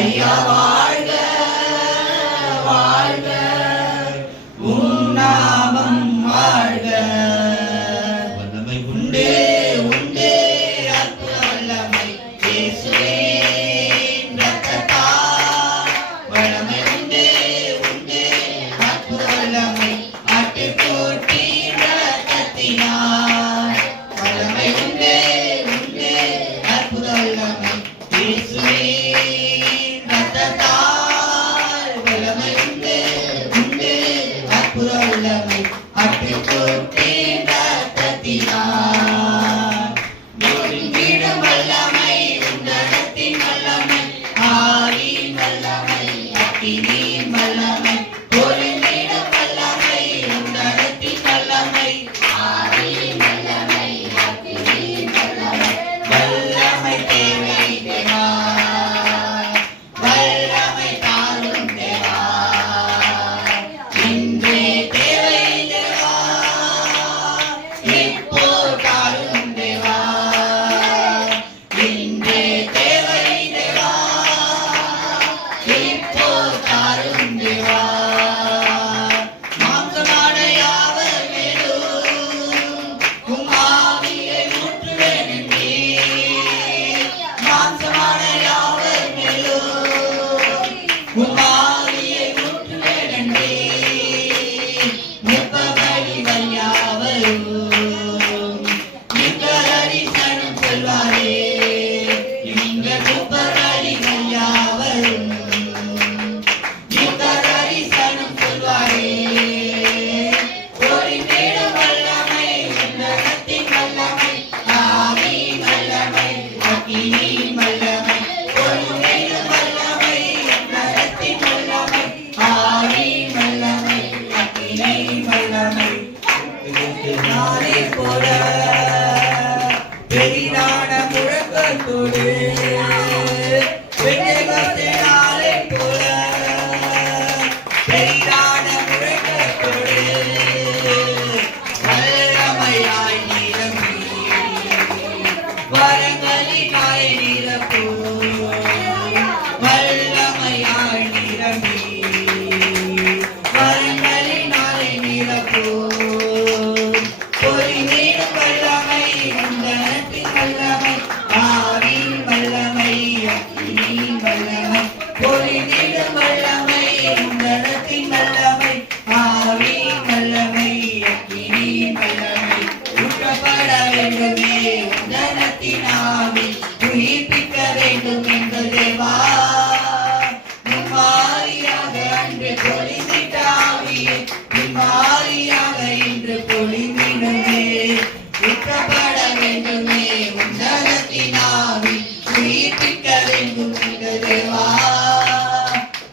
ஐயா வாழ்க வாழ்க, உம் நாமம் வாழ்க. வல்லமை உண்டே உண்டே அற்புத வல்லமை இயேசுவின் இரத்தத்தால். வல்லமை உண்டே உண்டே அற்புத வல்லமை ஆட்டுக்குட்டியின் இரத்தத்தினால். வல்லமை உண்டே உண்டே அற்புத வல்லமை இயேசுவின் இரத்தத்தால். வல்லமை உண்டே உண்டே அற்புத வல்லமை ஆட்டுக்குட்டியின் இரத்தத்தினால். வீடும் வல்லமை உன்னதத்தின் வல்லமை, ஆவியின் வல்லமை அக்கினியின் வல்லமை, பொருளிடும் வல்லமை உன்னதத்தின் வல்லமை, ஆவியின் வல்லமை அக்கினியின் வல்லமை. வல்லமை தேவை தேவா, வல்லமை தாரும் தேவா, இன்றே தேவை தேவா, இப்போ தாரும் தேவா, இன்றே தேவை தேவா, இப்போ தாரும் தேவா. மாம்சமான யாவர் மேலும் உம் ஆவியை ஊற்றுவேன் என்றீர். மாம்சமான யாவர் மேலும் உம் ஆவியை ஊற்றுவேன் என்றீர். முப்பவழிகள் யாவரும் நீங்கள் அரிசனம் சொல்வாரே. நீங்கள் முப்பவழிகள் யாவரும் நீங்கள் அரிசனம் சொல்வாரே. பொறிந்திடும் வல்லமை உன்னதத்தின் வல்லமை, ஆவியின் வல்லமை அக்கினியின் வல்லமை, பொறிந்திடும் வல்லமை உன்னதத்தின் வல்லமை, ஆவியின் வல்லமை அக்கினியின் வல்லமை. நாளை போல பெரிதான முழக்கத்தோடு, பெண்ணெகத்தை நாளை போல பெரிதான முழக்கத்தோடு, வல்லமையாய் நிரம்பி வரங்களினாய் நிரப்பு. வல்லமையாய் நிரம்பி வரங்களினாய் நிரப்பு. பொறிந்திடும் வல்லமை உன்னதத்தின் வல்லமை, ஆவியின் வல்லமை அக்கினியின் வல்லமை, பொறிந்திடும் வல்லமை உன்னதத்தின் வல்லமை, ஆவியின் வல்லமை அக்கினியின் வல்லமை. ஊற்றப்பட வேண்டுமே உன்னதத்தின் ஆவி, உயிர்ப்பிக்க வேண்டும் எங்கள் தேவா. மும்மாரியாக அன்று பொழிந்திட்ட ஆவியை மும்மாரியாக இன்று பொழிந்திடுமே. ஊற்றப்பட வேண்டுமே உன்னதத்தின் ஆவி, உயிர்ப்பிக்க வேண்டும் எங்கள் தேவா.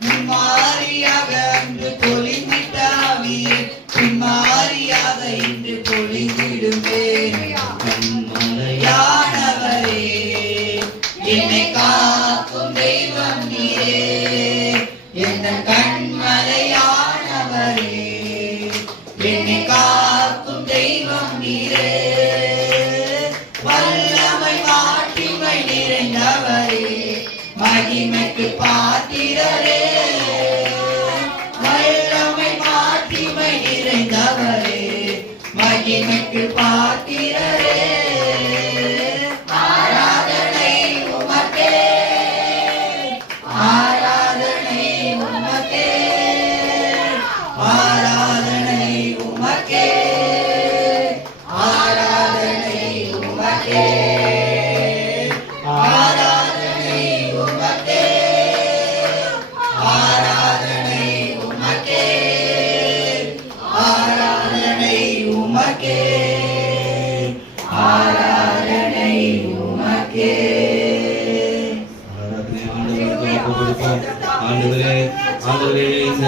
மும்மாரியாக அன்று பொழிந்திட்ட ஆவியை மும்மாரியாக இன்று பொழிந்திடுமே. கண்மலையானவரே, என்னை காக்கும் தெய்வம் நீரே. எந்த கண்மலையானவரே, என்னை காக்கும் தெய்வம் நீரே. வல்லமை மாட்சிமை நிறைந்தவரே, மகிமைக்கு பாத்திரரே. வல்லமை மாட்சிமை நிறைந்தவரே, மகிமைக்கு பாத்திரரே. ஆராதனை உமக்கே, ஆராதனை உமக்கே, ஆராதனை உமக்கே, ஆராதனை உமக்கே, ஆராதனை உமக்கே, ஆராதனை உமக்கே, ஆராதனை உமக்கே, ஆராதனை உமக்கே. ஆண்டவரே, ஆண்டவரே, இந்த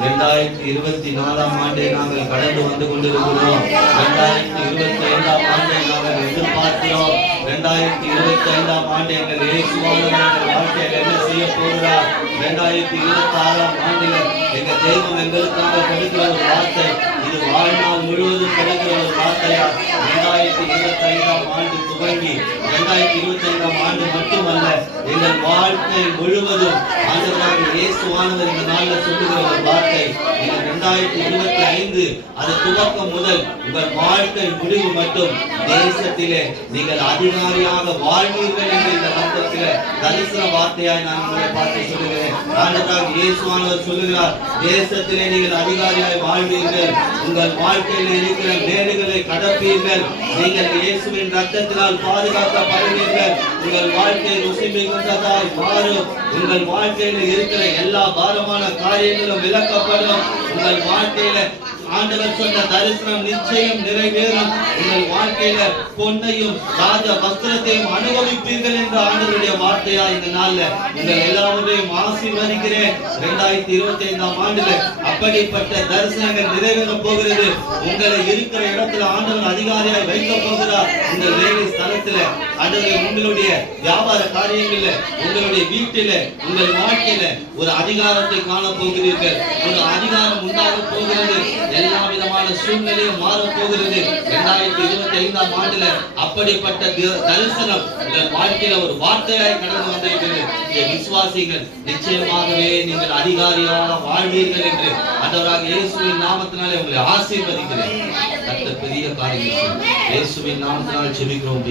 2024 ஆண்டை நாங்கள் கடந்து வந்து கொண்டிருக்கிறோம். 2025 ஆண்டை நாங்கள் எதிர்பார்க்கிறோம். 2025 ஆண்டு எங்கள் இயேசுவானவர் வாழ்க்கையில் என்ன செய்ய போகிறார்? 2026 ஆண்டில் எங்கள் தெய்வம் எங்களுக்காக கொடுக்கிற ஒரு வார்த்தை, இது வாழ்நாள் முழுவதும் கிடைக்கிற ஒரு வார்த்தையா? 2025 ஆண்டு துவங்கி 2025 ஆண்டு மட்டுமல்ல, எங்கள் வாழ்க்கை முழுவதும் ஆண்டவராக இயேசுவானவர் இந்த நாளில் சொல்லுகிற ஒரு வார்த்தை, நீங்கள் 2025 அது துவக்கம் முதல் உங்கள் வாழ்க்கை முடிவு மட்டும் தேசத்திலே நீங்கள் அதிகாரியாக வாழ்வீர்கள் என்று இந்த வார்த்தையில தரிசன வார்த்தையாய் நான் உங்களை பார்த்து சொல்லுகிறேன். ஆண்டவராக இயேசுவானவர் சொல்லுகிறார், தேசத்திலே நீங்கள் அதிகாரியாய் வாழ்வீர்கள், உங்கள் வாழ்க்கையில் இருக்கிற மேடுகளை கடப்பீர்கள், நீங்கள் இயேசுவின் ரத்தத்தினால் பாதுகாக்கப்படுவீர்கள், உங்கள் வாழ்க்கை ருசி மிகுந்ததாய் மாறும், உங்கள் வாழ்க்கையில இருக்கிற எல்லா பாரமான காரியங்களும் விலக்கப்படும், உங்கள் வாழ்க்கையில ஆண்டவர் சொன்ன தரிசனம் நிச்சயம் நிறைவேறும், உங்கள் வாழ்க்கையில பொன்னையும் ராஜ வஸ்திரத்தையும் அனுபவிப்பீர்கள் என்ற ஆண்டவருடைய வார்த்தையா இந்த நாள்ல உங்கள் எல்லாரையும் ஆசீர்வதிக்கிறேன். 2025 ஆண்டுல அப்படிப்பட்ட தரிசனங்கள் நிறைவேற போகிறது. உங்களை இருக்கிற இடத்துல ஆண்டவர் அதிகாரியாய் வைக்க போகிறார். உங்கள் வேலை ஸ்தலத்துல ஆண்டவர் உங்களுடைய வியாபார காரியங்கள்ல உங்களுடைய வீட்டில உங்கள் வாழ்க்கையில ஒரு அதிகாரத்தை காண போகிறீர்கள். ஒரு அதிகாரம் உண்டாக போகிறது. எல்லா விதமான சூழ்நிலையும் மாற போகிறது. 2025 ஆண்டுல அப்படிப்பட்ட தரிசனம் உங்கள் வாழ்க்கையில ஒரு வார்த்தையாய் கடந்து வந்திருக்கிறது. விசுவாசிகள் நிச்சயமாகவே நீங்கள் அதிகாரியாக வாழ்வீர்கள் என்று ஆண்டவராக இயேசுவின் நாமத்தினாலே உங்களை ஆசீர்வதிக்கிறேன். கர்த்தர் பெரிய காரியங்கள் இயேசுவின் நாமத்தினால் ஜெபிக்கிறோம்.